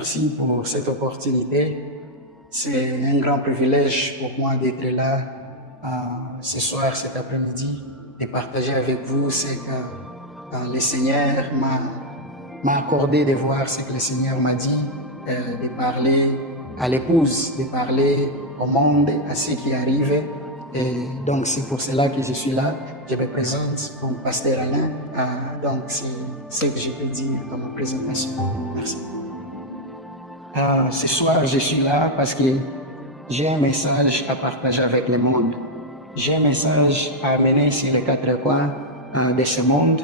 Merci pour cette opportunité. C'est un grand privilège pour moi d'être là ce soir, cet après-midi, de partager avec vous ce que le Seigneur m'a accordé de voir, ce que le Seigneur m'a dit, de parler à l'épouse, de parler au monde, à ce qui arrive. Et donc c'est pour cela que je suis là. Je me présente comme pasteur Alain. Donc c'est ce que je peux dire dans ma présentation. Merci. Ce soir, je suis là parce que j'ai un message à partager avec le monde. J'ai un message à amener sur les quatre coins de ce monde.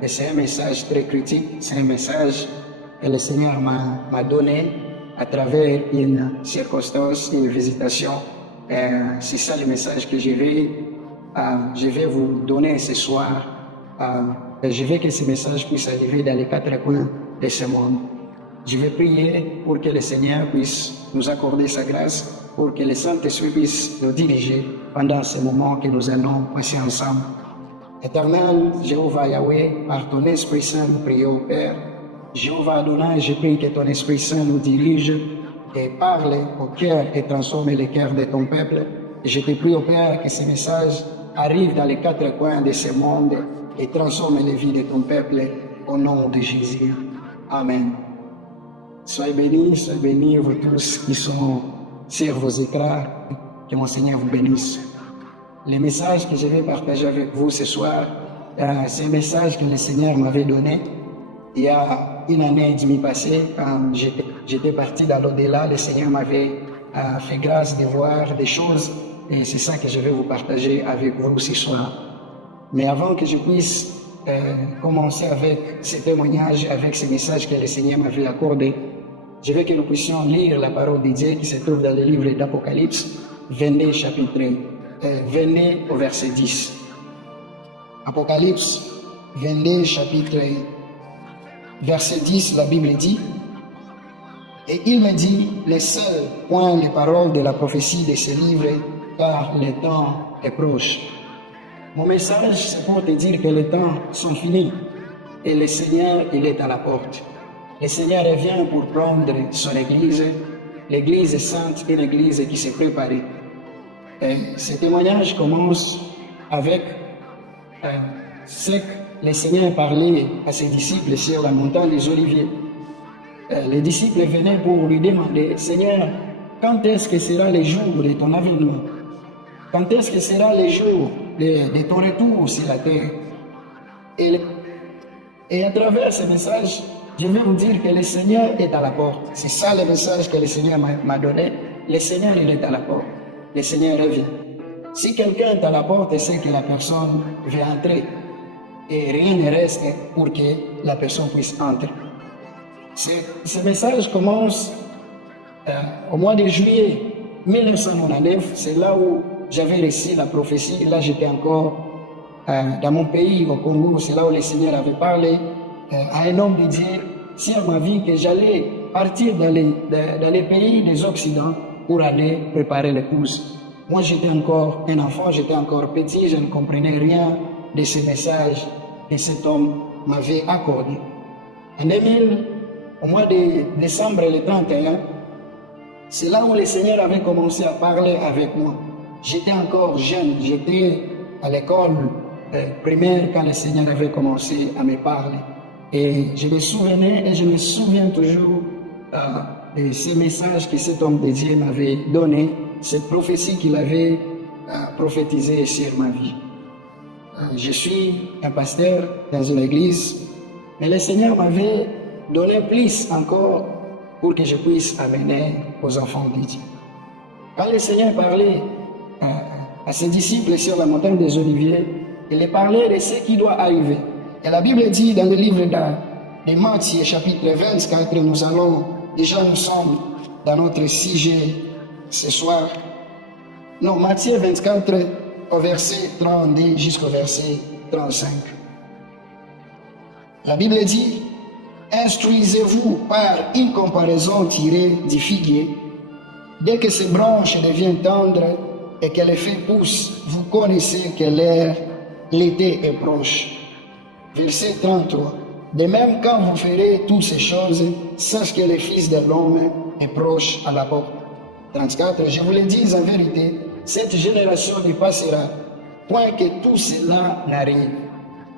Et c'est un message très critique. C'est un message que le Seigneur m'a donné à travers une circonstance, une visitation. C'est ça le message que je vais vous donner ce soir. Je veux que ce message puisse arriver dans les quatre coins de ce monde. Je vais prier pour que le Seigneur puisse nous accorder sa grâce, pour que le Saint-Esprit puisse nous diriger pendant ce moment que nous allons passer ensemble. Éternel Jéhovah Yahweh, par ton Esprit Saint, nous prions au Père. Jéhovah Adonai, je prie que ton Esprit Saint nous dirige et parle au cœur et transforme le cœur de ton peuple. Et je te prie au Père que ce message arrive dans les quatre coins de ce monde et transforme les vies de ton peuple au nom de Jésus. Amen. Soyez bénis vous tous qui sont sur vos écrans. Que mon Seigneur vous bénisse. Le message que je vais partager avec vous ce soir, c'est un message que le Seigneur m'avait donné il y a une année et demie passée, quand j'étais parti dans l'au-delà. Le Seigneur m'avait fait grâce de voir des choses et c'est ça que je vais vous partager avec vous ce soir. Mais avant que je puisse commencer avec ce témoignage, avec ce message que le Seigneur m'avait accordé, je veux que nous puissions lire la parole de Dieu qui se trouve dans le livre d'Apocalypse, 22 chapitre 22 au verset 10. Apocalypse 22 chapitre verset 10, la Bible dit: et il me dit, les seuls points les paroles de la prophétie de ce livre, car le temps est proche. Mon message, c'est pour te dire que les temps sont finis et le Seigneur, il est à la porte. Le Seigneur revient pour prendre son Église, l'Église sainte, une Église qui s'est préparée. Et ce témoignage commence avec ce que le Seigneur parlait à ses disciples sur la montagne des Oliviers. Les disciples venaient pour lui demander: Seigneur, quand est-ce que sera le jour de ton avènement? Quand est-ce que sera le jour de ton retour sur la terre? Et à travers ce message, je vais vous dire que le Seigneur est à la porte. C'est ça le message que le Seigneur m'a donné. Le Seigneur, il est à la porte. Le Seigneur revient. Si quelqu'un est à la porte, c'est que la personne veut entrer. Et rien ne reste pour que la personne puisse entrer. Ce message commence au mois de juillet 1999. C'est là où j'avais reçu la prophétie. Là, j'étais encore dans mon pays, au Congo. C'est là où le Seigneur avait parlé à un homme de Dieu sur ma vie, que j'allais partir dans les pays des Occidents pour aller préparer l'épouse. Moi, j'étais encore un enfant, j'étais encore petit, je ne comprenais rien de ce message que cet homme m'avait accordé. En 2000, au mois de décembre le 31, c'est là où le Seigneur avait commencé à parler avec moi. J'étais encore jeune, j'étais à l'école primaire quand le Seigneur avait commencé à me parler. Et je me souvenais et je me souviens toujours de ces messages que cet homme de Dieu m'avait donné, cette prophétie qu'il avait prophétisée sur ma vie. Je suis un pasteur dans une église, mais le Seigneur m'avait donné plus encore pour que je puisse amener aux enfants de Dieu. Quand le Seigneur parlait à ses disciples sur la montagne des Oliviers, il parlait de ce qui doit arriver. Et la Bible dit dans le livre de Matthieu, chapitre 24, nous sommes dans notre sujet ce soir. Non, Matthieu 24, au verset 32 jusqu'au verset 35. La Bible dit: instruisez-vous par une comparaison tirée du figuier. Dès que ses branches deviennent tendres et que les feuilles poussent, vous connaissez que l'été est proche. Verset 33. De même, quand vous ferez toutes ces choses, sache que le Fils de l'homme est proche à la porte. 34. Je vous le dis en vérité, cette génération ne passera point que tout cela n'arrive.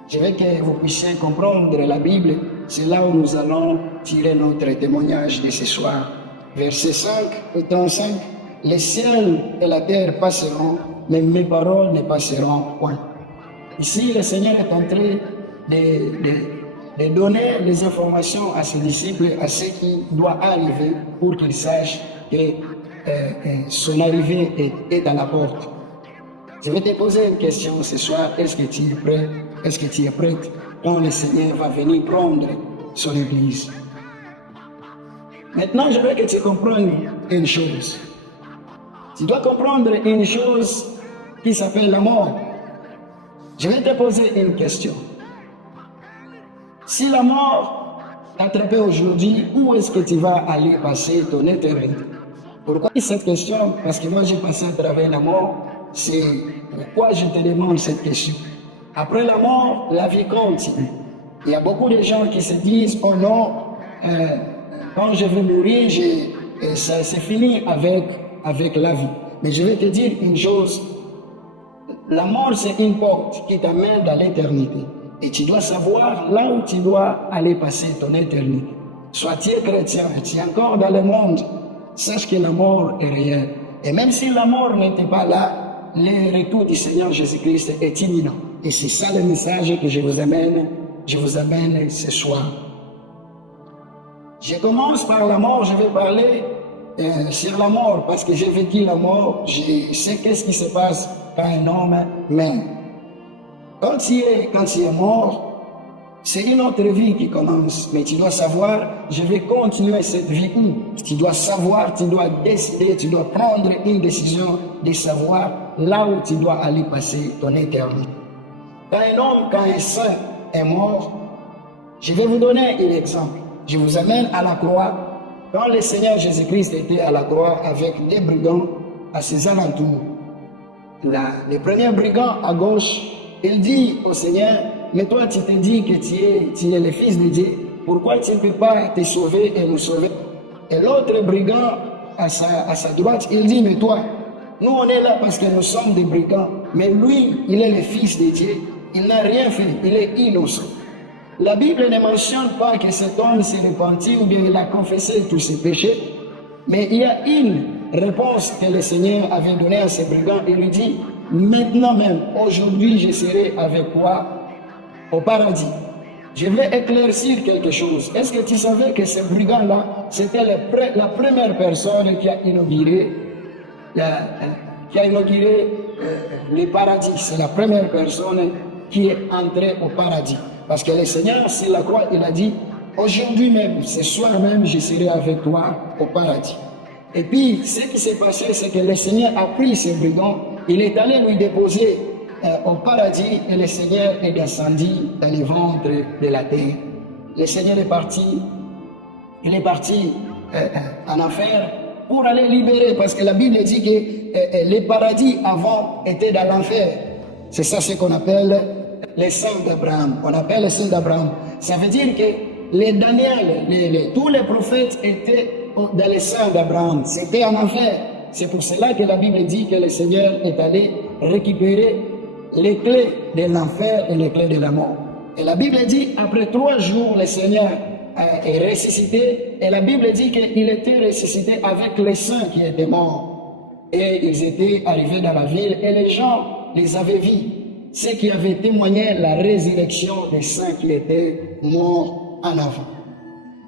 Je veux que vous puissiez comprendre la Bible. C'est là où nous allons tirer notre témoignage de ce soir. Verset 5 et 35. Les ciels et la terre passeront, mais mes paroles ne passeront point. Ici, le Seigneur est en train de donner les informations à ses disciples, à ce qui doit arriver pour qu'ils sachent que son arrivée est à la porte. Je vais te poser une question ce soir. Est-ce que tu es prêt? Est-ce que tu es prête quand le Seigneur va venir prendre son Église? Maintenant, je veux que tu comprennes une chose. Tu dois comprendre une chose qui s'appelle la mort. Je vais te poser une question. Si la mort t'attrapait aujourd'hui, où est-ce que tu vas aller passer ton éternité? Pourquoi cette question? Parce que moi j'ai passé à travers la mort. C'est pourquoi je te demande cette question. Après la mort, la vie continue. Il y a beaucoup de gens qui se disent, oh non, quand je vais mourir, c'est fini avec la vie. Mais je vais te dire une chose, la mort c'est une porte qui t'amène dans l'éternité. Et tu dois savoir là où tu dois aller passer ton éternité. Soit tu es chrétien, tu es encore dans le monde, sache que la mort est réelle. Et même si la mort n'était pas là, le retour du Seigneur Jésus-Christ est imminent. Et c'est ça le message que je vous amène ce soir. Je commence par la mort, je vais parler sur la mort, parce que j'ai vécu la mort, je sais qu'est-ce qui se passe quand un homme meurt. Quand tu es mort, c'est une autre vie qui commence. Mais tu dois savoir, je vais continuer cette vie où? Tu dois savoir, tu dois décider, tu dois prendre une décision de savoir là où tu dois aller passer ton éternité. Quand un saint est mort, je vais vous donner un exemple. Je vous amène à la croix. Quand le Seigneur Jésus-Christ était à la croix avec des brigands à ses alentours, le premier brigand à gauche, il dit au Seigneur, mais toi tu te dis que tu es le Fils de Dieu, pourquoi tu ne peux pas te sauver et nous sauver? Et l'autre brigand à sa droite, il dit, mais toi, nous on est là parce que nous sommes des brigands, mais lui, il est le Fils de Dieu, il n'a rien fait, il est innocent. La Bible ne mentionne pas que cet homme s'est repenti ou bien il a confessé tous ses péchés, mais il y a une réponse que le Seigneur avait donnée à ces brigands. Il lui dit, maintenant même, aujourd'hui, je serai avec toi au paradis. Je vais éclaircir quelque chose. Est-ce que tu savais que ce brigand-là, c'était la première personne qui a inauguré le paradis? C'est la première personne qui est entrée au paradis. Parce que le Seigneur, sur la croix, il a dit, aujourd'hui même, ce soir même, je serai avec toi au paradis. Et puis, ce qui s'est passé, c'est que le Seigneur a pris ce brigand, il est allé lui déposer au paradis, et le Seigneur est descendu dans le ventre de la terre. Le Seigneur est parti, en enfer pour aller libérer, parce que la Bible dit que les paradis avant étaient dans l'enfer. C'est ça ce qu'on appelle les saints d'Abraham. On appelle les saints d'Abraham. Ça veut dire que les Daniel, tous les prophètes étaient dans les saints d'Abraham. C'était en enfer. C'est pour cela que la Bible dit que le Seigneur est allé récupérer les clés de l'enfer et les clés de la mort. Et la Bible dit, après 3 jours, le Seigneur est ressuscité. Et la Bible dit qu'il était ressuscité avec les saints qui étaient morts. Et ils étaient arrivés dans la ville et les gens les avaient vus. Ceux qui avaient témoigné la résurrection des saints qui étaient morts en avant.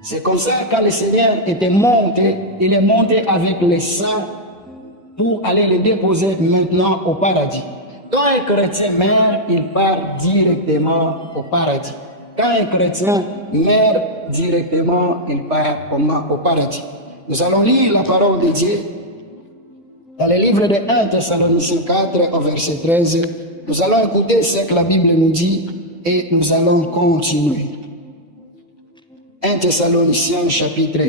C'est comme ça, quand le Seigneur était monté, il est monté avec les saints pour aller les déposer maintenant au paradis. Quand un chrétien meurt, il part directement au paradis. Quand un chrétien meurt directement, il part au paradis. Nous allons lire la parole de Dieu dans le livre de 1 Thessaloniciens 4, au verset 13. Nous allons écouter ce que la Bible nous dit et nous allons continuer. 1 Thessaloniciens chapitre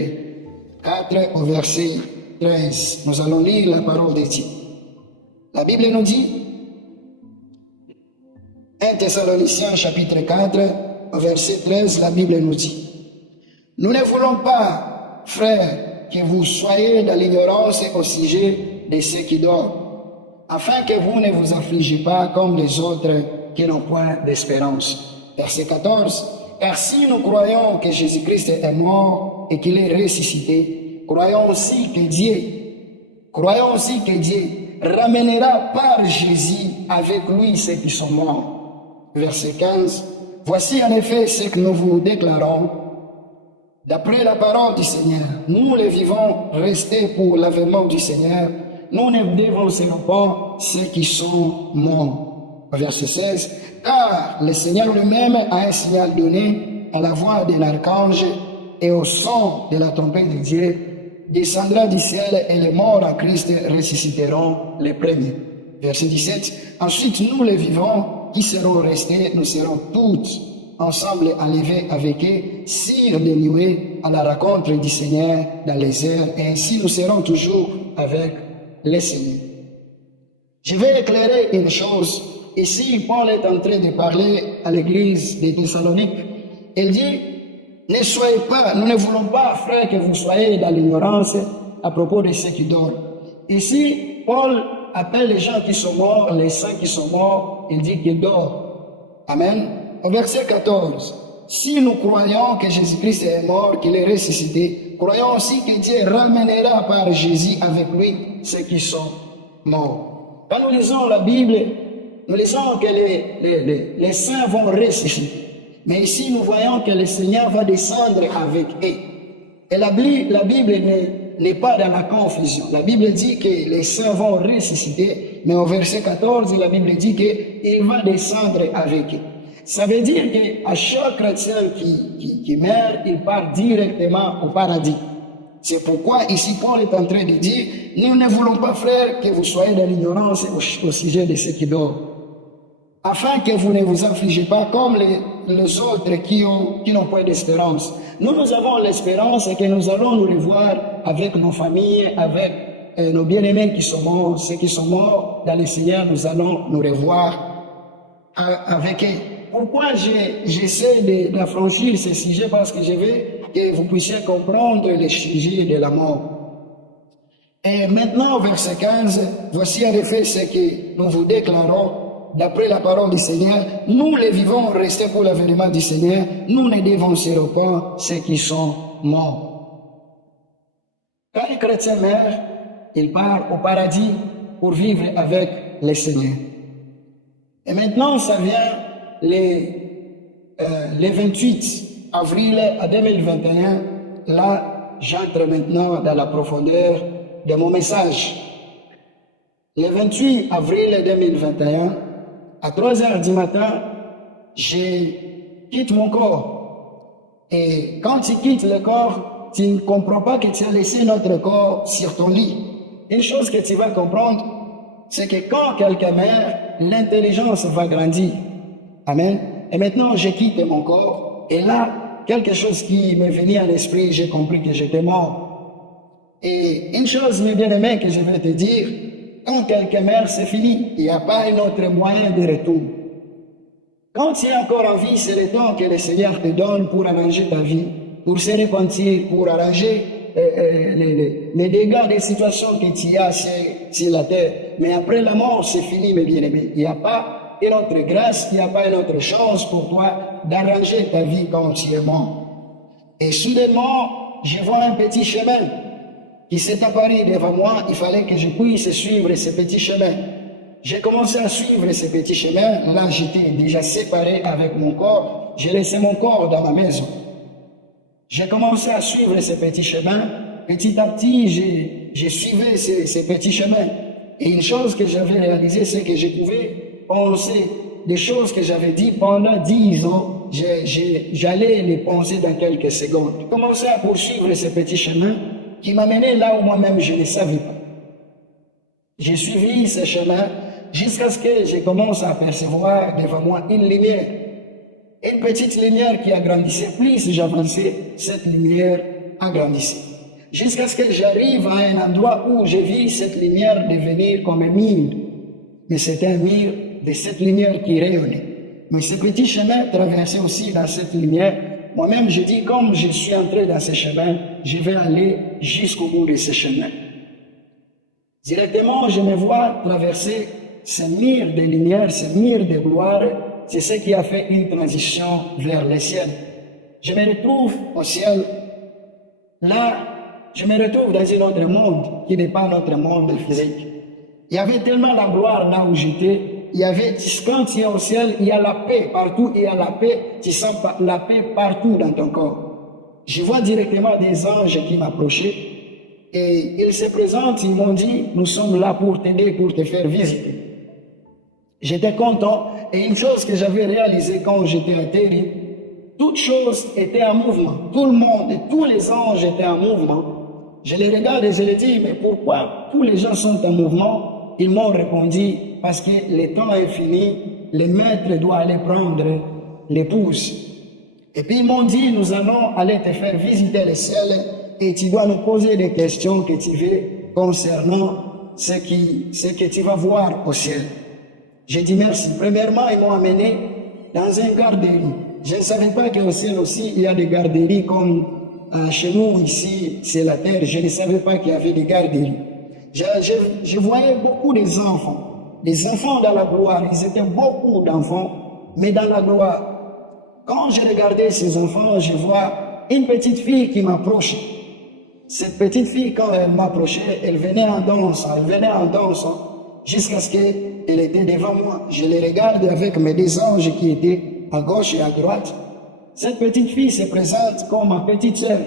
4 au verset 13. Nous allons lire la parole de Dieu. La Bible nous dit, 1 Thessaloniciens chapitre 4 au verset 13, la Bible nous dit, « Nous ne voulons pas, frères, que vous soyez dans l'ignorance au sujet de ceux qui dorment, afin que vous ne vous affligez pas comme les autres qui n'ont point d'espérance. » Verset 14, « Car si nous croyons que Jésus-Christ est mort et qu'il est ressuscité, croyons aussi que Dieu ramènera par Jésus avec lui ceux qui sont morts. » Verset 15, « Voici en effet ce que nous vous déclarons. D'après la parole du Seigneur, nous les vivons restés pour l'avènement du Seigneur. Nous ne dévancerons pas ceux qui sont morts. » Verset 16, « Car le Seigneur lui-même a un signal donné à la voix de l'archange et au son de la trompette de Dieu, descendra du ciel et les morts en Christ ressusciteront les premiers. » Verset 17, « Ensuite nous les vivants qui seront restés, nous serons tous ensemble enlevés avec eux sur des nuées à la rencontre du Seigneur dans les airs, et ainsi nous serons toujours avec le Seigneur. » Je vais éclairer une chose. Ici, Paul est en train de parler à l'église de Thessalonique. Il dit, ne soyez pas, nous ne voulons pas, frères, que vous soyez dans l'ignorance à propos de ceux qui dorment. Ici, Paul appelle les gens qui sont morts, les saints qui sont morts, il dit qu'ils dorment. Amen. Au verset 14, si nous croyons que Jésus-Christ est mort, qu'il est ressuscité, croyons aussi que Dieu ramènera par Jésus avec lui ceux qui sont morts. Quand nous lisons la Bible, nous lisons que les saints vont ressusciter. Mais ici, nous voyons que le Seigneur va descendre avec eux. Et la Bible n'est pas dans la confusion. La Bible dit que les saints vont ressusciter, mais au verset 14, la Bible dit qu'il va descendre avec eux. Ça veut dire qu'à chaque chrétien qui meurt, il part directement au paradis. C'est pourquoi ici Paul est en train de dire, nous ne voulons pas, frères, que vous soyez dans l'ignorance au sujet de ceux qui dorment, afin que vous ne vous affligez pas comme les autres qui n'ont pas d'espérance. Nous avons l'espérance que nous allons nous revoir avec nos familles, avec nos bien-aimés qui sont morts, ceux qui sont morts dans le Seigneur, nous allons nous revoir avec eux. Pourquoi j'essaie d'affranchir ce sujet? Parce que je veux que vous puissiez comprendre le sujet de la mort. Et maintenant, au verset 15, voici en effet ce que nous vous déclarons d'après la parole du Seigneur. Nous les vivons restés pour l'avènement du Seigneur. Nous ne dévancerons pas ceux qui sont morts. Quand les chrétiens meurent, ils partent au paradis pour vivre avec le Seigneur. Et maintenant, ça vient le 28 avril 2021, là, j'entre maintenant dans la profondeur de mon message. Le 28 avril 2021, à 3 heures du matin, je quitte mon corps. Et quand tu quittes le corps, tu ne comprends pas que tu as laissé notre corps sur ton lit. Une chose que tu vas comprendre, c'est que quand quelqu'un meurt, l'intelligence va grandir. Amen. Et maintenant, je quitte mon corps. Et là, quelque chose qui m'est venu à l'esprit, j'ai compris que j'étais mort. Et une chose, mes bien-aimés, que je vais te dire, quand quelqu'un meurt, c'est fini. Il n'y a pas un autre moyen de retour. Quand tu es encore en vie, c'est le temps que le Seigneur te donne pour arranger ta vie, pour se repentir, pour arranger les dégâts des situations que tu as sur la terre. Mais après la mort, c'est fini, mes bien-aimés. Il n'y a pas une autre grâce, il n'y a pas une autre chance pour toi d'arranger ta vie quand tu es mort. Et soudainement, je vois un petit chemin qui s'est apparu devant moi. Il fallait que je puisse suivre ce petit chemin. J'ai commencé à suivre ce petit chemin. Là, j'étais déjà séparé avec mon corps. J'ai laissé mon corps dans ma maison. J'ai commencé à suivre ce petit chemin. Petit à petit, j'ai suivi ce petit chemin. Et une chose que j'avais réalisée, c'est que je pouvais penser des choses que j'avais dit pendant 10 ans. J'allais les penser dans quelques secondes. J'ai commencé à poursuivre ce petit chemin qui m'a mené là où moi-même je ne savais pas. J'ai suivi ce chemin jusqu'à ce que je commence à percevoir devant moi une lumière. Une petite lumière qui agrandissait. Plus j'avançais, cette lumière agrandissait. Jusqu'à ce que j'arrive à un endroit où j'ai vu cette lumière devenir comme un mur. Mais c'était un mur de cette lumière qui rayonnait. Mais ce petit chemin traversait aussi dans cette lumière. Moi-même, je dis, comme je suis entré dans ce chemin, je vais aller jusqu'au bout de ce chemin. Directement, je me vois traverser ce mur de lumière, ce mur de gloire. C'est ce qui a fait une transition vers le ciel. Je me retrouve au ciel. Là, je me retrouve dans un autre monde qui n'est pas notre monde physique. Il y avait tellement la gloire là où j'étais. Il y avait, quand tu es au ciel, il y a la paix partout, il y a la paix, tu sens la paix partout dans ton corps. Je vois directement des anges qui m'approchaient et ils se présentent, ils m'ont dit, nous sommes là pour t'aider, pour te faire visiter. J'étais content et une chose que j'avais réalisée quand j'étais atterri, toutes choses étaient en mouvement, tout le monde et tous les anges étaient en mouvement. Je les regarde et je les dis, mais pourquoi tous les gens sont en mouvement? Ils m'ont répondu, parce que le temps est fini, le maître doit aller prendre l'épouse. Et puis ils m'ont dit, nous allons aller te faire visiter le ciel et tu dois nous poser des questions que tu veux concernant ce que tu vas voir au ciel. J'ai dit merci. Premièrement, ils m'ont amené dans une garderie. Je ne savais pas qu'au ciel aussi, il y a des garderies comme chez nous ici, c'est la terre. Je ne savais pas qu'il y avait des garderies. Je voyais beaucoup des enfants dans la gloire, ils étaient beaucoup d'enfants, mais dans la gloire. Quand je regardais ces enfants, je vois une petite fille qui m'approche. Cette petite fille, quand elle m'approchait, elle venait en dansant, jusqu'à ce qu'elle était devant moi. Je les regarde avec mes deux anges qui étaient à gauche et à droite. Cette petite fille se présente comme ma petite sœur.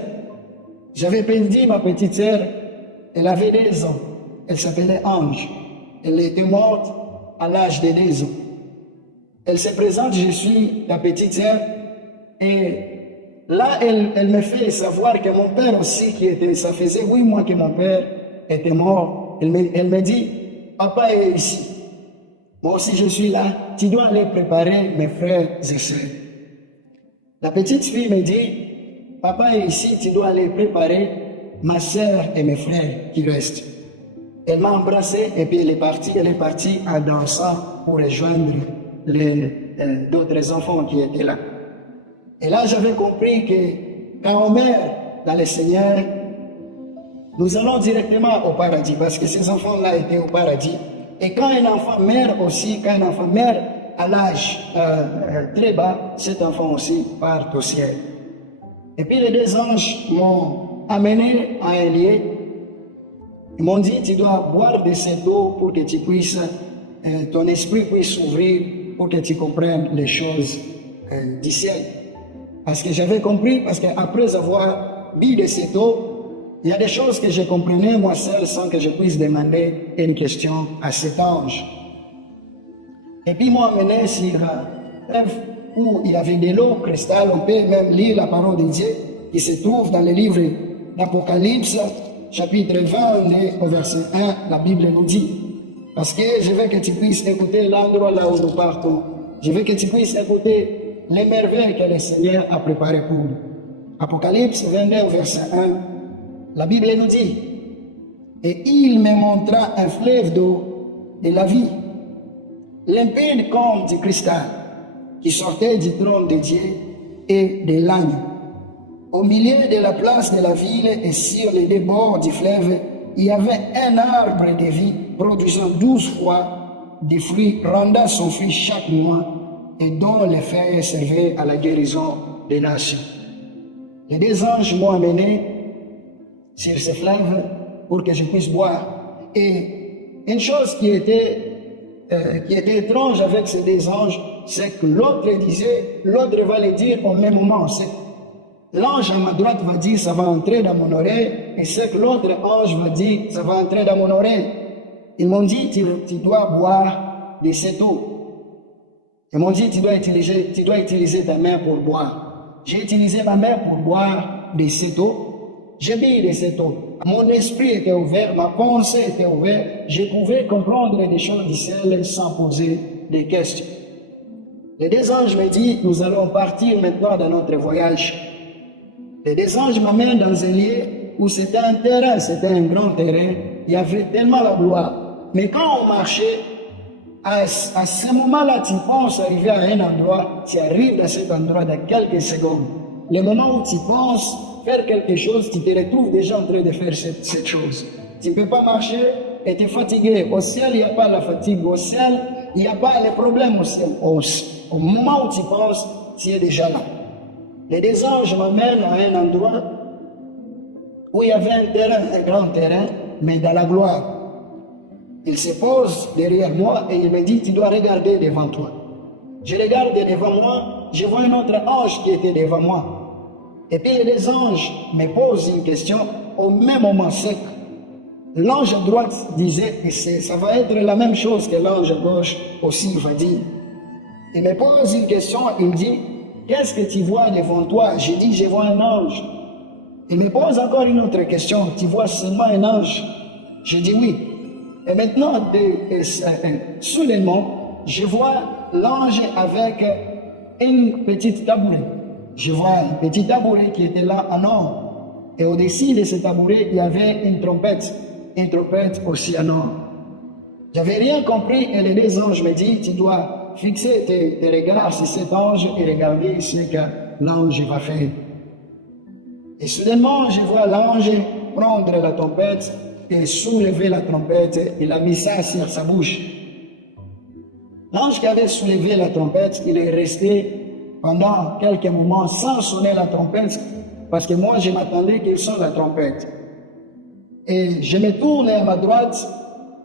J'avais perdu ma petite sœur, elle avait 2 ans. Elle s'appelait Ange. Elle était morte à l'âge de 2 ans. Elle se présente, je suis la petite sœur. Et là, elle me fait savoir que mon père aussi, ça faisait 8 mois que mon père était mort. Elle me dit, papa est ici. Moi aussi, je suis là. Tu dois aller préparer mes frères et sœurs. La petite fille me dit, papa est ici, tu dois aller préparer ma sœur et mes frères qui restent. Elle m'a embrassé et puis elle est partie en dansant pour rejoindre d'autres enfants qui étaient là. Et là, j'avais compris que quand on meurt dans le Seigneur, nous allons directement au paradis parce que ces enfants-là étaient au paradis. Et quand un enfant meurt aussi, quand un enfant meurt à l'âge très bas, cet enfant aussi part au ciel. Et puis les 2 anges m'ont amené à un lieu. Ils m'ont dit, tu dois boire de cette eau pour que tu puisses, ton esprit puisse s'ouvrir, pour que tu comprennes les choses du ciel. Parce que j'avais compris, parce qu'après avoir bu de cette eau, il y a des choses que je comprenais moi seul sans que je puisse demander une question à cet ange. Et puis ils m'ont amené sur un rêve où il y avait de l'eau cristal, on peut même lire la parole de Dieu qui se trouve dans le livre d'Apocalypse, chapitre 20, au verset 1, la Bible nous dit, parce que je veux que tu puisses écouter l'endroit là où nous partons. Je veux que tu puisses écouter les merveilles que le Seigneur a préparées pour nous. Apocalypse 22, verset 1, la Bible nous dit, et il me montra un fleuve d'eau de la vie, limpide comme du cristal, qui sortait du trône de Dieu et de l'agneau. Au milieu de la place de la ville et sur les 2 bords du fleuve, il y avait un arbre de vie produisant 12 fois des fruits, rendant son fruit chaque mois et dont les feuilles servaient à la guérison des nations. Les 2 anges m'ont amené sur ce fleuve pour que je puisse boire. Et une chose qui était étrange avec ces 2 anges, c'est que l'autre va le dire au même moment. L'ange à ma droite va dire, ça va entrer dans mon oreille, et c'est que l'autre ange va dire, ça va entrer dans mon oreille. Ils m'ont dit, tu dois boire de cette eau. Ils m'ont dit, tu dois utiliser ta main pour boire. J'ai utilisé ma main pour boire de cette eau. J'ai bu de cette eau. Mon esprit était ouvert, ma pensée était ouverte. Je pouvais comprendre des choses du ciel sans poser des questions. Les 2 anges me disent, nous allons partir maintenant dans notre voyage. Les 2 anges m'amènent dans un lieu où c'était un terrain, c'était un grand terrain. Il y avait tellement la gloire. Mais quand on marchait, À ce moment-là, tu penses arriver à un endroit, tu arrives à cet endroit dans quelques secondes. Le moment où tu penses faire quelque chose, tu te retrouves déjà en train de faire cette chose. Tu ne peux pas marcher et tu es fatigué. Au ciel, il n'y a pas la fatigue. Au ciel, il n'y a pas les problèmes au ciel. Au moment où tu penses, tu es déjà là. Les deux anges m'amènent à un endroit où il y avait un terrain, un grand terrain, mais dans la gloire. Il se pose derrière moi et il me dit, tu dois regarder devant toi. Je regarde devant moi, je vois un autre ange qui était devant moi. Et puis les deux anges me posent une question au même moment sec. L'ange à droite disait que ça va être la même chose que l'ange à gauche aussi va dire. Il me pose une question, il dit, qu'est-ce que tu vois devant toi? J'ai dit, je vois un ange. Il me pose encore une autre question, tu vois seulement un ange? Je dis oui. Et maintenant, soudainement, je vois l'ange avec une petite tabouret. Je vois un petit tabouret qui était là en or. Et au-dessus de ce tabouret, il y avait une trompette aussi en or. J'avais rien compris et les deux anges me disent, tu dois fixer tes regards sur cet ange et regarder ce que l'ange va faire. Et soudainement, je vois l'ange prendre la trompette et soulever la trompette, il a mis ça sur sa bouche. L'ange qui avait soulevé la trompette, il est resté pendant quelques moments sans sonner la trompette, parce que moi je m'attendais qu'il sonne la trompette. Et je me tourne à ma droite,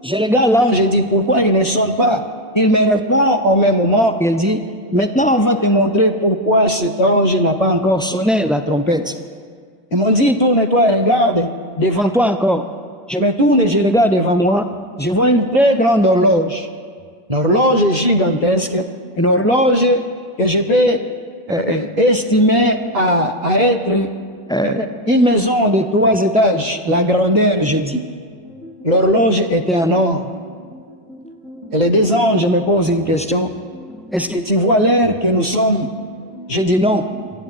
je regarde l'ange et dis, pourquoi il ne sonne pas? Il me répond au même moment, il dit, maintenant on va te montrer pourquoi cet ange n'a pas encore sonné la trompette. Ils m'ont dit, tourne-toi et regarde devant toi encore. Je me tourne et je regarde devant moi, je vois une très grande horloge. L'horloge est gigantesque, une horloge que je peux estimer à être une maison de 3 étages, la grandeur, je dis. L'horloge était en or. Et les deux anges me posent une question, est-ce que tu vois l'heure que nous sommes? Je dis non.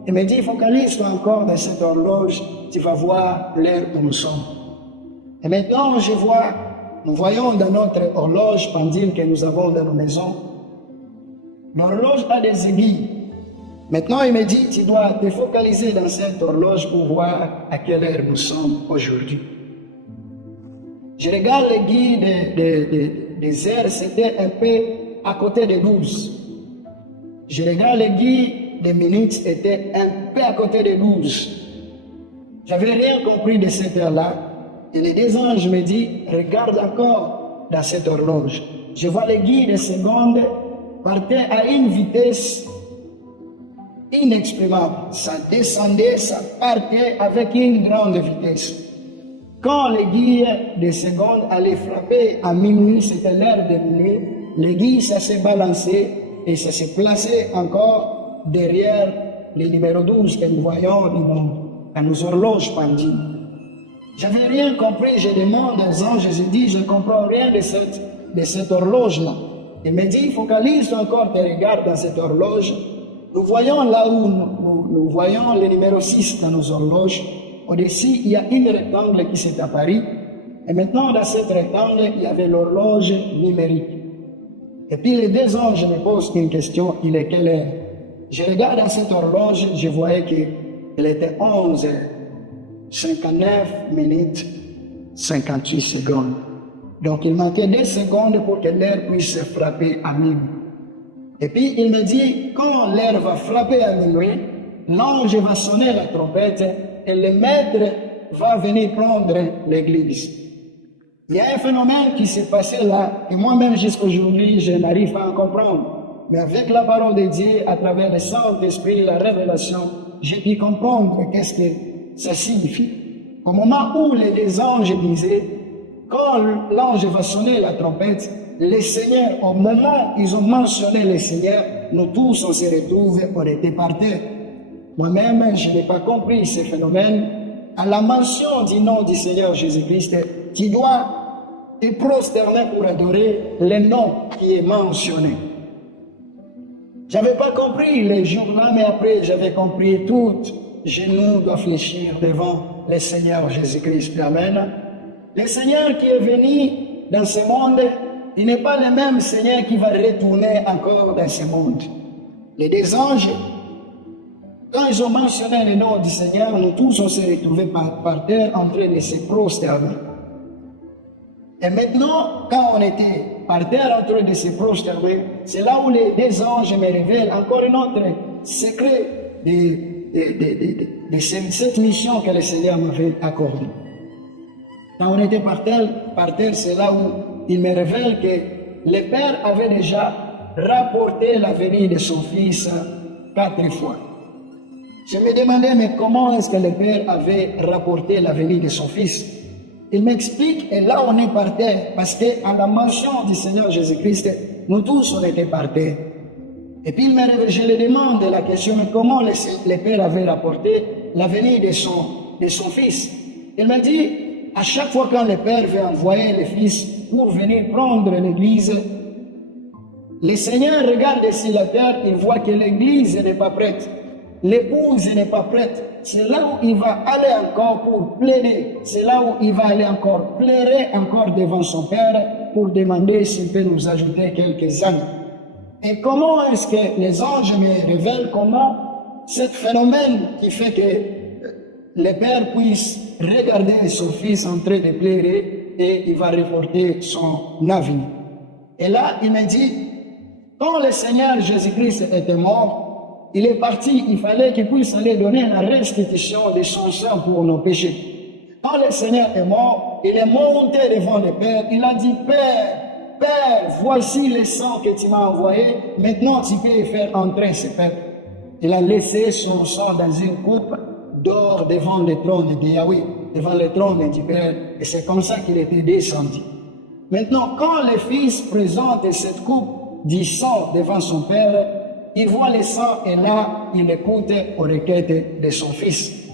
Il me dit, focalise-toi encore dans cette horloge, tu vas voir l'heure où nous sommes. Et maintenant, nous voyons dans notre horloge pendule que nous avons dans nos maisons, l'horloge a des aiguilles. Maintenant, il me dit, tu dois te focaliser dans cette horloge pour voir à quelle heure nous sommes aujourd'hui. Je regarde l'aiguille des heures, c'était un peu à côté de 12. Je regarde l'aiguille des minutes, c'était un peu à côté de 12. J'avais rien compris de cette heure-là. Et les deux anges me disent, regarde encore dans cette horloge. Je vois l'aiguille des secondes partir à une vitesse inexprimable. Ça descendait, ça partait avec une grande vitesse. Quand l'aiguille des secondes allait frapper à minuit, c'était l'heure de minuit, l'aiguille, ça s'est balancé et ça s'est placé encore derrière le numéro 12 que nous voyons dans nos horloges pendues. J'avais rien compris, je demande aux anges, je dis, je ne comprends rien de cette horloge-là. Il me dit, focalise encore tes regards dans cette horloge. Nous voyons là où nous voyons le numéro 6 dans nos horloges. Au-dessus, il y a une rectangle qui s'est apparue. Et maintenant, dans cette rectangle, il y avait l'horloge numérique. Et puis les deux anges me posent une question, il est quelle heure? Je regarde dans cette horloge, je voyais qu'elle était 11 heures. 59 minutes, 58 secondes. Donc il manquait 2 secondes pour que l'heure puisse frapper à minuit. Et puis il me dit, quand l'heure va frapper à minuit, l'ange va sonner la trompette et le maître va venir prendre l'église. Il y a un phénomène qui s'est passé là, que moi-même jusqu'à aujourd'hui, je n'arrive pas à comprendre. Mais avec la parole de Dieu, à travers le Saint-Esprit, la révélation, j'ai pu comprendre qu'est-ce que ça signifie. Au moment où les deux anges disaient, quand l'ange va sonner la trompette, les seigneurs, au moment où ils ont mentionné les seigneurs, nous tous on se retrouve, on était par terre. Moi-même, je n'ai pas compris ce phénomène. À la mention du nom du Seigneur Jésus-Christ, tu dois te prosterner pour adorer le nom qui est mentionné. J'avais pas compris les jours-là, mais après j'avais compris tout. Genoux doivent fléchir devant le Seigneur Jésus-Christ. Amen. Le Seigneur qui est venu dans ce monde il n'est pas le même Seigneur qui va retourner encore dans ce monde. Les deux anges, quand ils ont mentionné le nom du Seigneur, nous tous on s'est retrouvés par terre en train de se prosterner. Et maintenant, quand on était par terre en train de se prosterner, c'est là où les deux anges me révèlent encore un autre secret de cette mission que le Seigneur m'avait accordée. Quand on était par terre, c'est là où il me révèle que le Père avait déjà rapporté la venue de son Fils 4 fois. Je me demandais, mais comment est-ce que le Père avait rapporté la venue de son Fils? Il m'explique, et là on est par terre, parce qu'à la mention du Seigneur Jésus-Christ, nous tous on était par terre. Et puis je lui demande la question, mais comment le Père avait rapporté la venue de son Fils? Il m'a dit, à chaque fois quand le Père veut envoyer le Fils pour venir prendre l'Église, le Seigneur regarde ici la terre, il voit que l'Église n'est pas prête. L'épouse n'est pas prête. C'est là où il va aller encore pour plaider. C'est là où il va aller encore pleurer encore devant son Père pour demander s'il peut nous ajouter quelques années. Et comment est-ce que les anges me révèlent comment ce phénomène qui fait que le Père puisse regarder son Fils en train de pleurer et il va reporter son avenir. Et là, il me dit, quand le Seigneur Jésus-Christ était mort, il est parti, il fallait qu'il puisse aller donner la restitution de son sang pour nos péchés. Quand le Seigneur est mort, il est monté devant le Père, il a dit, Père, voici le sang que tu m'as envoyé, maintenant tu peux faire entrer ce peuple. Il a laissé son sang dans une coupe d'or devant le trône de Yahweh, devant le trône du Père, et c'est comme ça qu'il était descendu. Maintenant, quand le Fils présente cette coupe du sang devant son Père, il voit le sang et là, il écoute aux requêtes de son Fils.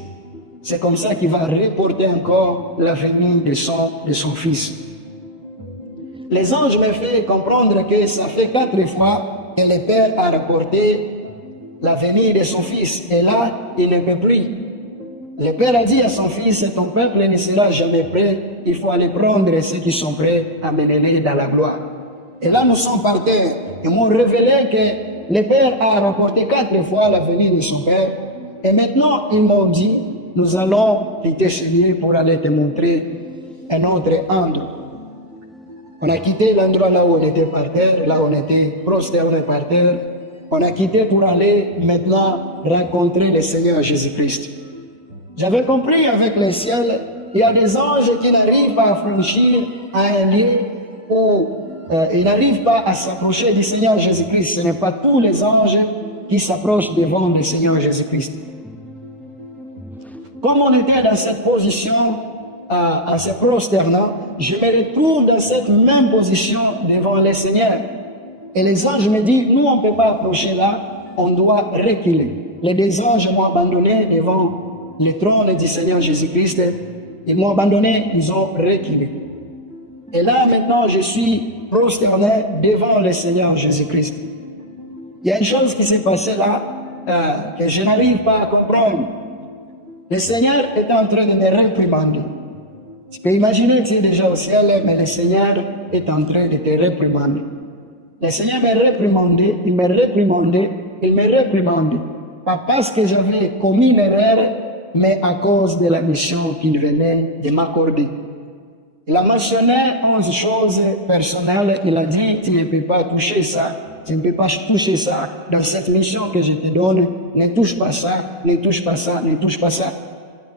C'est comme ça qu'il va reporter encore la venue de son Fils. Les anges me font comprendre que ça fait 4 fois que le Père a rapporté la venue de son Fils. Et là, il ne peut plus. Le Père a dit à son Fils, ton peuple ne sera jamais prêt, il faut aller prendre ceux qui sont prêts à mener dans la gloire. Et là, nous sommes par terre. Ils m'ont révélé que le Père a rapporté 4 fois la venue de son Père. Et maintenant, ils m'ont dit, nous allons quitter ce lieu pour aller te montrer un autre endroit. On a quitté l'endroit là où on était par terre, là où on était prosterné par terre. On a quitté pour aller maintenant rencontrer le Seigneur Jésus-Christ. J'avais compris avec le ciel, il y a des anges qui n'arrivent pas à franchir à un lieu où ils n'arrivent pas à s'approcher du Seigneur Jésus-Christ. Ce n'est pas tous les anges qui s'approchent devant le Seigneur Jésus-Christ. Comme on était dans cette position, en se prosternant, je me retrouve dans cette même position devant le Seigneur. Et les anges me disent, nous on ne peut pas approcher là, on doit reculer. Les 2 anges m'ont abandonné devant le trône du Seigneur Jésus-Christ. Ils m'ont abandonné, ils ont reculé. Et là maintenant je suis prosterné devant le Seigneur Jésus-Christ. Il y a une chose qui s'est passée là que je n'arrive pas à comprendre. Le Seigneur est en train de me réprimander. Tu peux imaginer que tu es déjà au ciel, mais le Seigneur est en train de te réprimander. Le Seigneur m'a réprimandé, il m'a réprimandé, il m'a réprimandé. Pas parce que j'avais commis l'erreur, mais à cause de la mission qu'il venait de m'accorder. Il a mentionné 11 choses personnelles. Il a dit, tu ne peux pas toucher ça. Tu ne peux pas toucher ça. Dans cette mission que je te donne, ne touche pas ça, ne touche pas ça, ne touche pas ça.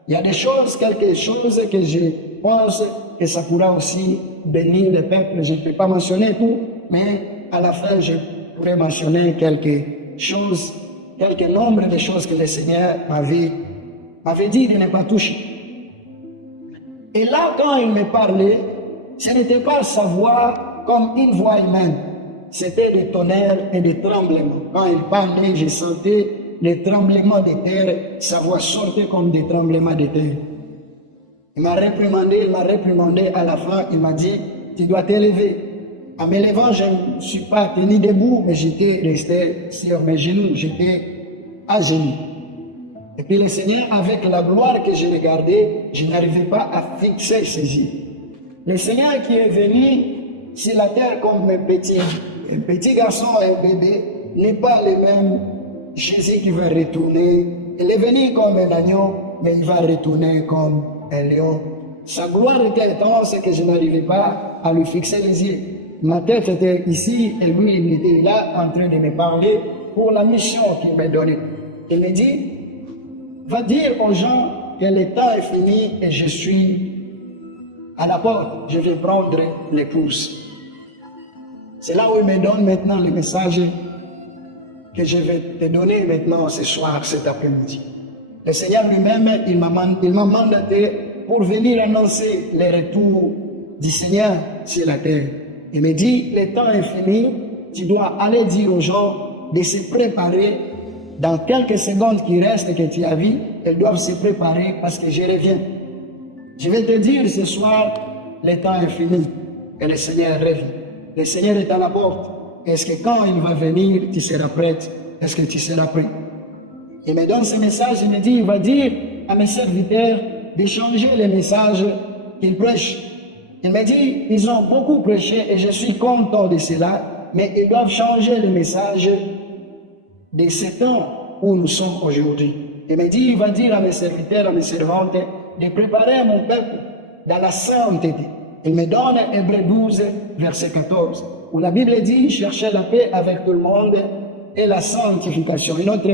Il y a des choses, quelque chose que je pense que ça pourra aussi bénir le peuple. Je ne peux pas mentionner tout, mais à la fin, je pourrais mentionner quelques choses, quelques nombres de choses que le Seigneur m'avait dit de ne pas toucher. Et là, quand il me parlait, ce n'était pas sa voix comme une voix humaine. C'était des tonnerres et des tremblements. Quand il parlait, je sentais les tremblements de terre. Sa voix sortait comme des tremblements de terre. Il m'a réprimandé à la fin. Il m'a dit, tu dois t'élever. En me levant, je ne suis pas tenu debout, mais j'étais resté sur mes genoux. J'étais à genoux. Et puis le Seigneur, avec la gloire que je regardais, je n'arrivais pas à fixer ses yeux. Le Seigneur qui est venu sur la terre comme un petit garçon et un bébé n'est pas le même Jésus qui va retourner. Il est venu comme un agneau, mais il va retourner comme un lion. Sa gloire était intense que je n'arrivais pas à lui fixer les yeux. Ma tête était ici et lui, il était là en train de me parler pour la mission qu'il m'a donnée. Il me dit, va dire aux gens que le temps est fini et je suis à la porte. Je vais prendre l'épouse. C'est là où il me donne maintenant le message que je vais te donner maintenant ce soir, cet après-midi. Le Seigneur lui-même, il m'a mandaté pour venir annoncer le retour du Seigneur sur la terre. Il me dit, le temps est fini, tu dois aller dire aux gens de se préparer. Dans quelques secondes qui restent que tu as vues, elles doivent se préparer parce que je reviens. Je vais te dire ce soir, le temps est fini et le Seigneur revient. Le Seigneur est à la porte. Est-ce que quand il va venir, tu seras prête? Est-ce que tu seras prêt? Il me donne ce message, il me dit, il va dire à mes serviteurs de changer les messages qu'ils prêchent. Il me dit, ils ont beaucoup prêché et je suis content de cela, mais ils doivent changer le message de ce temps où nous sommes aujourd'hui. Il me dit, il va dire à mes serviteurs, à mes servantes, de préparer mon peuple dans la sainteté. Il me donne Hébreux 12, verset 14, où la Bible dit, cherchez la paix avec tout le monde et la sanctification. Une autre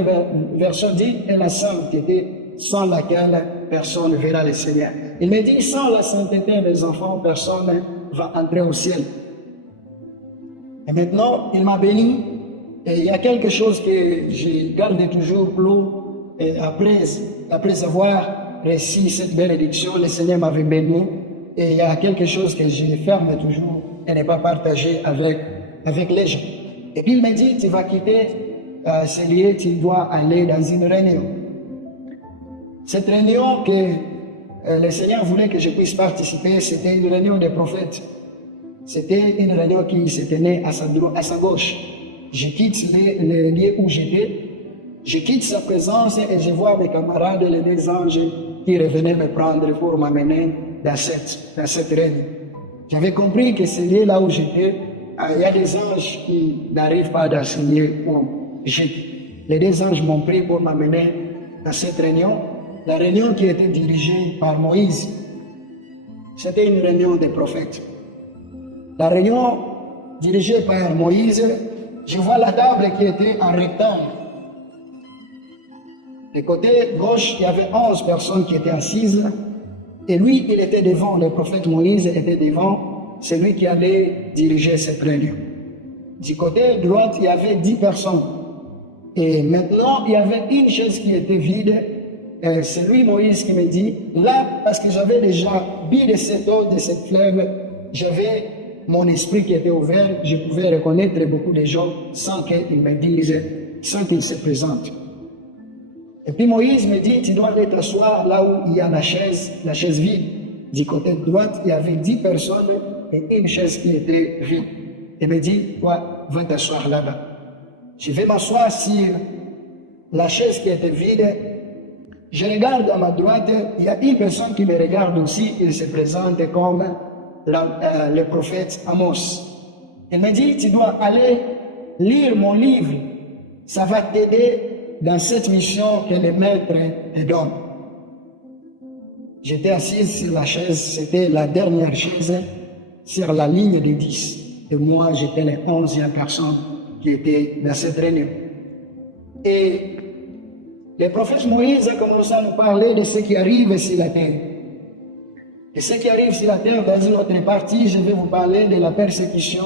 version dit, et la sainteté, sans laquelle personne ne verra le Seigneur. Il me dit, sans la sainteté des enfants, personne ne va entrer au ciel. Et maintenant, il m'a béni. Et il y a quelque chose que je garde toujours clos. Et après avoir reçu cette bénédiction, le Seigneur m'avait béni. Et il y a quelque chose que je ferme toujours et ne pas partager avec les gens. Et puis il m'a dit, tu vas quitter ce lieu, tu dois aller dans une réunion. Cette réunion que le Seigneur voulait que je puisse participer, c'était une réunion des prophètes. C'était une réunion qui se tenait à sa gauche. Je quitte le lieu où j'étais, je quitte sa présence et je vois mes camarades, les deux anges, qui revenaient me prendre pour m'amener dans cette réunion. J'avais compris que ce lieu-là où j'étais, il y a des anges qui n'arrivent pas dans ce lieu où j'étais. Les deux anges m'ont pris pour m'amener dans cette réunion, la réunion qui était dirigée par Moïse. C'était une réunion des prophètes. La réunion dirigée par Moïse, je vois la table qui était en rectangle. Du côté gauche, il y avait 11 personnes qui étaient assises. Et lui, il était devant, le prophète Moïse était devant, c'est lui qui allait diriger cette réunion. Du côté droit, il y avait 10 personnes. Et maintenant, il y avait une chaise qui était vide. Et c'est lui, Moïse, qui me dit, là, parce que j'avais déjà bu de cette eau, de cette fleuve, j'avais mon esprit qui était ouvert, je pouvais reconnaître beaucoup de gens sans qu'ils me disent, sans qu'ils se présentent. Et puis Moïse me dit, tu dois aller t'asseoir là où il y a la chaise vide. Du côté de droite, il y avait 10 personnes et une chaise qui était vide. Il me dit, toi, va t'asseoir là-bas. Je vais m'asseoir sur la chaise qui était vide. Je regarde à ma droite, il y a une personne qui me regarde aussi, il se présente comme le prophète Amos. Il me dit, tu dois aller lire mon livre, ça va t'aider dans cette mission que le maître te donne. J'étais assise sur la chaise, c'était la dernière chaise sur la ligne des 10. Et moi, j'étais la 11e personne qui était dans cette réunion. Et le prophète Moïse a commencé à nous parler de ce qui arrive sur la terre. Et ce qui arrive sur la terre, dans une autre partie, je vais vous parler de la persécution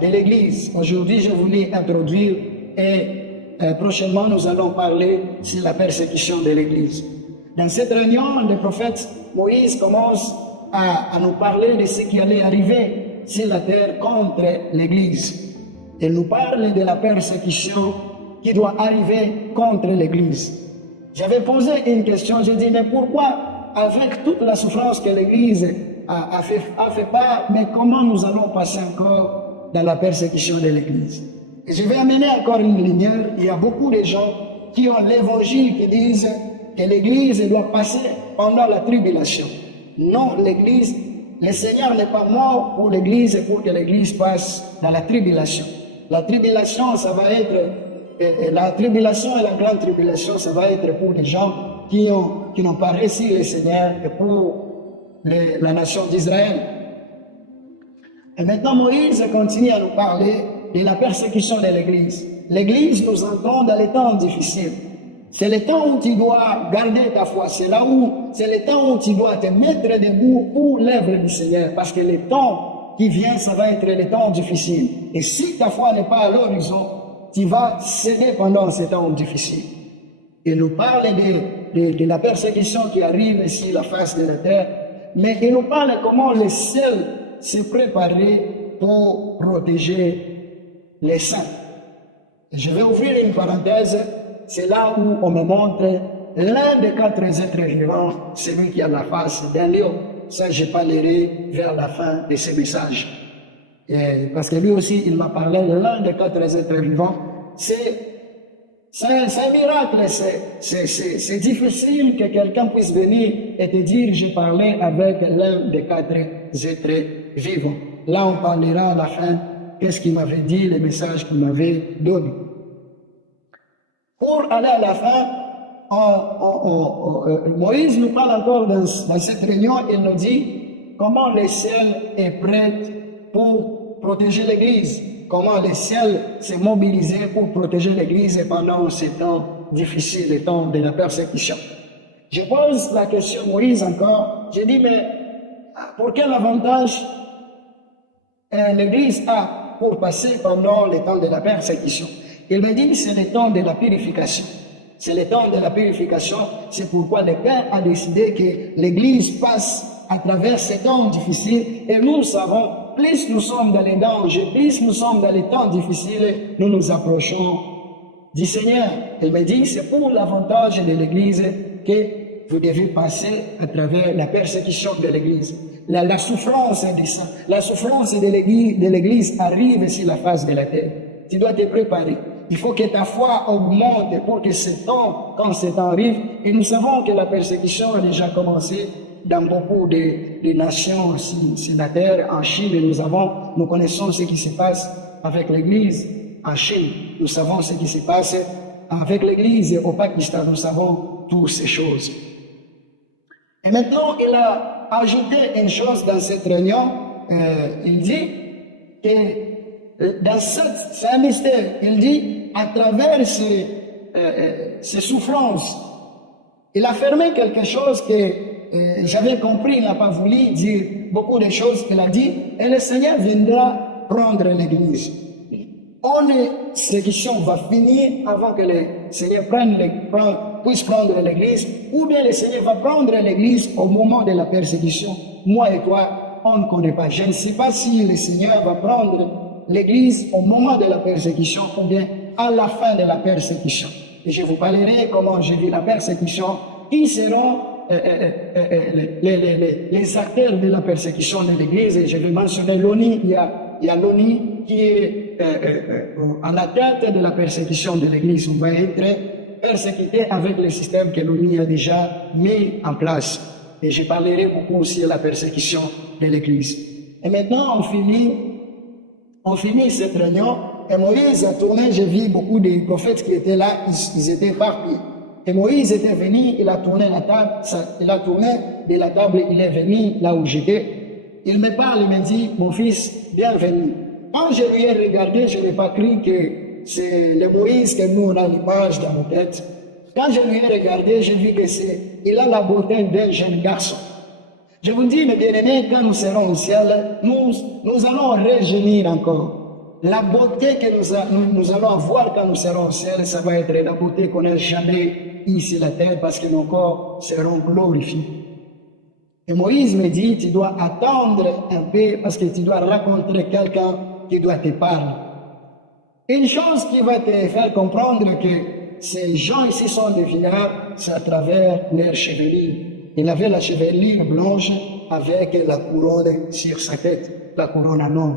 de l'Église. Aujourd'hui, je voulais introduire et prochainement, nous allons parler sur la persécution de l'Église. Dans cette réunion, le prophète Moïse commence à nous parler de ce qui allait arriver sur la terre contre l'Église. Il nous parle de la persécution qui doit arriver contre l'Église. J'avais posé une question, je dis, mais pourquoi, avec toute la souffrance que l'Église a fait part, mais comment nous allons passer encore dans la persécution de l'Église? Et je vais amener encore une lumière. Il y a beaucoup de gens qui ont l'évangile qui disent que l'Église doit passer pendant la tribulation. Non, l'Église le Seigneur n'est pas mort pour l'Église et pour que l'Église passe dans la tribulation. La tribulation, ça va être, la tribulation et la grande tribulation, ça va être pour les gens qui n'ont pas reçu le Seigneur et pour la nation d'Israël. Et maintenant, Moïse continue à nous parler de la persécution de l'Église. L'Église nous entend dans les temps difficiles. C'est le temps où tu dois garder ta foi. C'est le temps où tu dois te mettre debout pour l'œuvre du Seigneur. Parce que le temps qui vient, ça va être le temps difficile. Et si ta foi n'est pas à l'horizon, tu vas céder pendant ces temps difficiles. Il nous parle de la persécution qui arrive sur la face de la terre. Mais il nous parle comment les cieux se préparer pour protéger les saints. Je vais ouvrir une parenthèse. C'est là où on me montre l'un des 4 êtres vivants, celui qui a la face d'un lion. Ça, je parlerai vers la fin de ce message. Parce que lui aussi, il m'a parlé de l'un des 4 êtres vivants. C'est un miracle. C'est difficile que quelqu'un puisse venir et te dire, j'ai parlé avec l'un des 4 êtres vivants. Là, on parlera à la fin, qu'est-ce qu'il m'avait dit, le message qu'il m'avait donné. Pour aller à la fin, Moïse nous parle encore dans cette réunion, il nous dit comment le ciel est prêt pour protéger l'Église, comment le ciel s'est mobilisé pour protéger l'Église pendant ces temps difficiles, les temps de la persécution. Je pose la question à Moïse encore, je dis, mais pour quel avantage l'Église a pour passer pendant les temps de la persécution? Il me dit, c'est le temps de la purification. C'est le temps de la purification. C'est pourquoi le Père a décidé que l'Église passe à travers ces temps difficiles. Et nous savons, plus nous sommes dans les dangers, plus nous sommes dans les temps difficiles, nous nous approchons du Seigneur. Il me dit, c'est pour l'avantage de l'Église que vous devez passer à travers la persécution de l'Église. La souffrance des saints, la souffrance de l'Église arrive sur la face de la terre. Tu dois te préparer. Il faut que ta foi augmente pour que ce temps, quand ce temps arrive, et nous savons que la persécution a déjà commencé dans beaucoup de nations sur la terre. En Chine, nous connaissons ce qui se passe avec l'Église en Chine. Nous savons ce qui se passe avec l'Église au Pakistan. Nous savons toutes ces choses. Et maintenant, il a ajouté une chose dans cette réunion. Il dit que c'est un mystère. Il dit, à travers ces souffrances, il a fermé quelque chose que j'avais compris, il n'a pas voulu dire beaucoup de choses. Il a dit, et le Seigneur viendra prendre l'Église. Cette question va finir avant que le Seigneur puisse prendre l'Église, ou bien le Seigneur va prendre l'Église au moment de la persécution. Moi et toi, on ne connaît pas. Je ne sais pas si le Seigneur va prendre l'Église au moment de la persécution ou bien à la fin de la persécution. Et je vous parlerai comment je vis la persécution, qui seront les acteurs de la persécution de l'Église. Et je vais mentionner l'ONU. Il y a l'ONU qui est à la tête de la persécution de l'Église. On va être persécuté avec le système que l'ONU a déjà mis en place. Et je parlerai beaucoup aussi de la persécution de l'Église. Et maintenant, on finit cette réunion, et Moïse a tourné, j'ai vu beaucoup de prophètes qui étaient là, ils étaient éparpillés. Et Moïse était venu, il a tourné la table, il a tourné de la table, il est venu là où j'étais. Il me parle, il me dit, mon fils, bienvenue. Quand je lui ai regardé, je n'ai pas cru que c'est le Moïse que nous, on a l'image dans nos têtes. Quand je lui ai regardé, j'ai vu que il a la beauté d'un jeune garçon. Je vous dis, mes bien-aimés, quand nous serons au ciel, nous allons rajeunir encore. La beauté que nous allons avoir quand nous serons au ciel, ça va être la beauté qu'on n'a jamais eue sur la terre parce que nos corps seront glorifiés. Et Moïse me dit, tu dois attendre un peu parce que tu dois rencontrer quelqu'un qui doit te parler. Une chose qui va te faire comprendre que ces gens ici sont des vieillards, c'est à travers leur chevelure. Il avait la chevelure blanche avec la couronne sur sa tête, la couronne en or.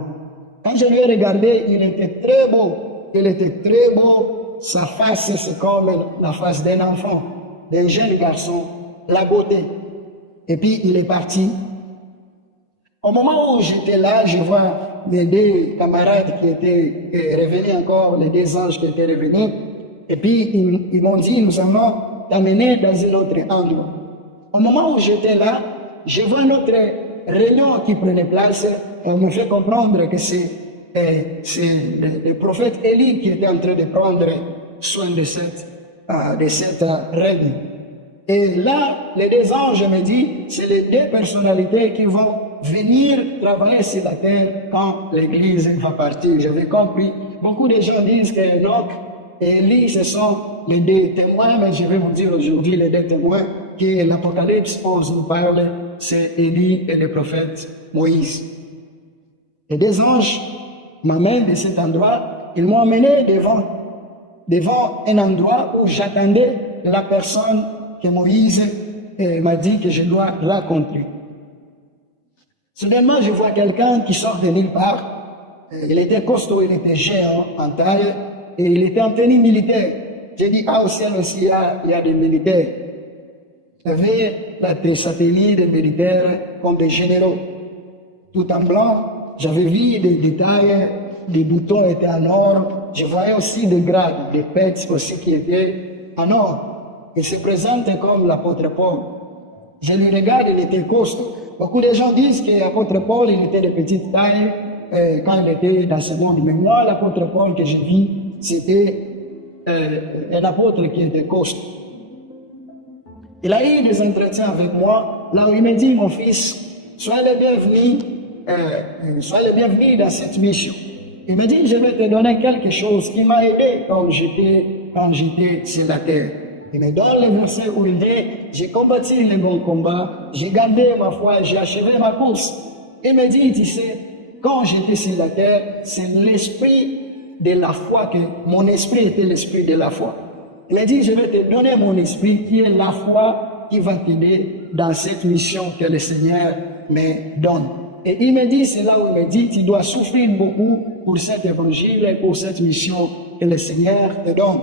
Quand je lui ai regardé, il était très beau. Il était très beau. Sa face, c'est comme la face d'un enfant, d'un jeune garçon, la beauté. Et puis, il est parti. Au moment où j'étais là, je vois mes deux camarades qui étaient revenus encore, les deux anges qui étaient revenus, et puis ils m'ont dit, nous allons t'amener dans un autre endroit. Au moment où j'étais là, je vois notre réunion qui prenait place, et on me fait comprendre que c'est le prophète Élie qui était en train de prendre soin de cette reine. Et là, les deux anges me disent, c'est les deux personnalités qui vont venir travailler sur la terre quand l'Église va partir. J'avais compris. Beaucoup de gens disent que Enoch et Élie, ce sont les deux témoins, mais je vais vous dire aujourd'hui les deux témoins que l'Apocalypse 11 nous parle, c'est Élie et le prophète Moïse. Les deux anges m'amènent de cet endroit, ils m'ont amené devant un endroit où j'attendais la personne que Moïse m'a dit que je dois rencontrer. Soudainement, je vois quelqu'un qui sort de nulle part. Il était costaud, il était géant en taille et il était en tenue militaire. J'ai dit, au ciel aussi, il y a des militaires. Il y avait des satellites des militaires comme des généraux. Tout en blanc, j'avais vu des détails, des boutons étaient en or. Je voyais aussi des grades, des pets aussi qui étaient en or. Il se présente comme l'apôtre Paul. Je le regarde, il était costaud. Beaucoup de gens disent que l'apôtre Paul, il était de petite taille quand il était dans ce monde. Mais moi, l'apôtre Paul que j'ai vu, c'était un apôtre qui était costaud. Il a eu des entretiens avec moi. Là où il m'a dit, mon fils, sois le bienvenu dans cette mission. Il m'a dit, je vais te donner quelque chose qui m'a aidé quand j'étais sur la terre. Il me donne le verset où il dit, j'ai combattu le bon combat, j'ai gardé ma foi, j'ai achevé ma course. Il me dit, tu sais, quand j'étais sur la terre, c'est l'esprit de la foi que mon esprit était l'esprit de la foi. Il m'a dit, je vais te donner mon esprit qui est la foi qui va t'aider dans cette mission que le Seigneur me donne. Et il me dit, c'est là où il me dit, tu dois souffrir beaucoup pour cet évangile et pour cette mission que le Seigneur te donne.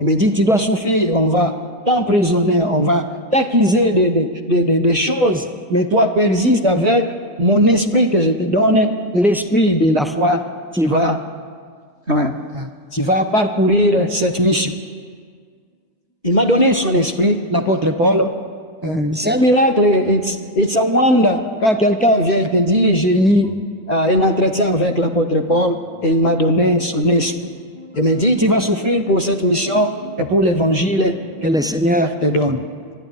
Il me dit, tu dois souffrir, on va t'emprisonner, on va t'accuser des choses, mais toi persiste avec mon esprit que je te donne, l'esprit de la foi, tu vas parcourir cette mission. Il m'a donné son esprit, l'apôtre Paul. C'est un miracle, it's a wonder quand quelqu'un vient te dire, j'ai eu un entretien avec l'apôtre Paul et il m'a donné son esprit. Il m'a dit, tu vas souffrir pour cette mission et pour l'évangile que le Seigneur te donne.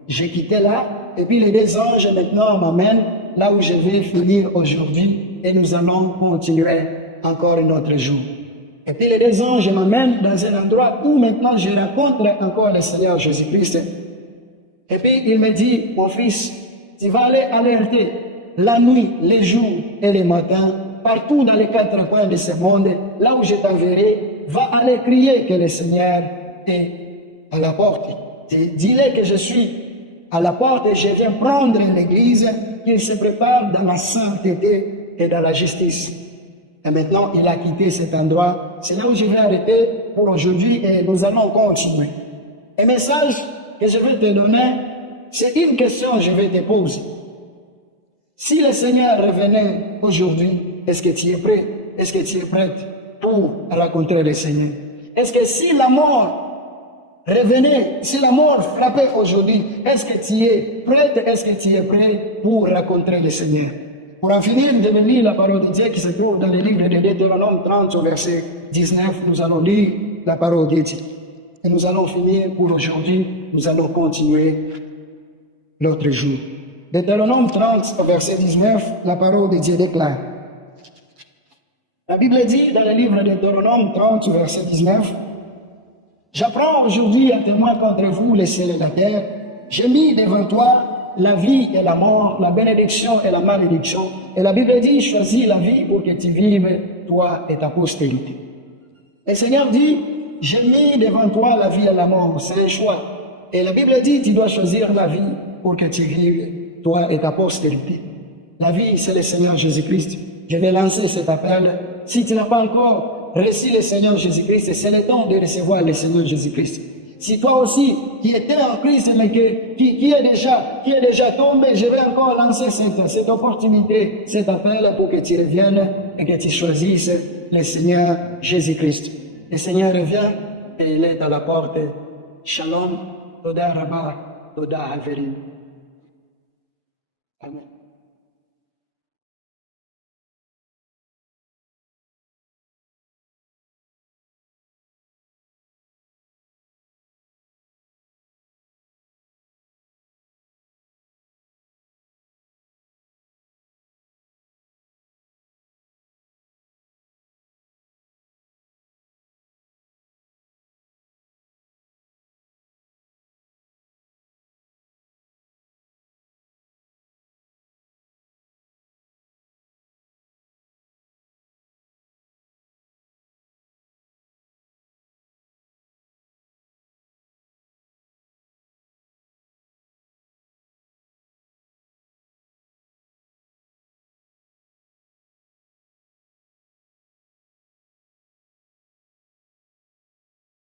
J'ai quitté là, et puis les deux anges maintenant m'amènent là où je vais finir aujourd'hui, et nous allons continuer encore un autre jour. Et puis les deux anges m'amènent dans un endroit où maintenant je rencontre encore le Seigneur Jésus-Christ. Et puis il me dit, mon fils, tu vas aller alerter la nuit, les jours et les matins, partout dans les quatre coins de ce monde, là où je t'enverrai, va aller crier que le Seigneur est à la porte. Dis-le que je suis à la porte et je viens prendre l'Église, qu'il se prépare dans la sainteté et dans la justice. Et maintenant, il a quitté cet endroit. C'est là où je vais arrêter pour aujourd'hui et nous allons continuer. Un message que je vais te donner, c'est une question que je vais te poser. Si le Seigneur revenait aujourd'hui, est-ce que tu es prêt? Est-ce que tu es prête pour rencontrer le Seigneur? Est-ce que si la mort revenait, si la mort frappait aujourd'hui, est-ce que tu es prête? Est-ce que tu es prêt pour rencontrer le Seigneur? Pour en finir de lire la parole de Dieu qui se trouve dans le livre de Deutéronome 30 au verset 19, nous allons lire la parole de Dieu. Et nous allons finir pour aujourd'hui, nous allons continuer l'autre jour. Deutéronome 30 au verset 19, la parole de Dieu déclare. La Bible dit dans le livre de Deutéronome 30 au verset 19, « J'apprends aujourd'hui à témoin contre vous les cieux et la terre, j'ai mis devant toi la vie et la mort, la bénédiction et la malédiction. Et la Bible dit, choisis la vie pour que tu vives, toi et ta postérité. » Le Seigneur dit, j'ai mis devant toi la vie et la mort, c'est un choix. Et la Bible dit, tu dois choisir la vie pour que tu vives, toi et ta postérité. La vie, c'est le Seigneur Jésus-Christ. Je vais lancer cet appel. Si tu n'as pas encore reçu le Seigneur Jésus-Christ, c'est le temps de recevoir le Seigneur Jésus-Christ. Si toi aussi, qui étais en Christ, mais qui est déjà tombé, je vais encore lancer cette opportunité, cet appel pour que tu reviennes et que tu choisisses le Seigneur Jésus-Christ. Le Seigneur revient et il est à la porte. Shalom, Toda Rabba, Toda Haverim. Amen.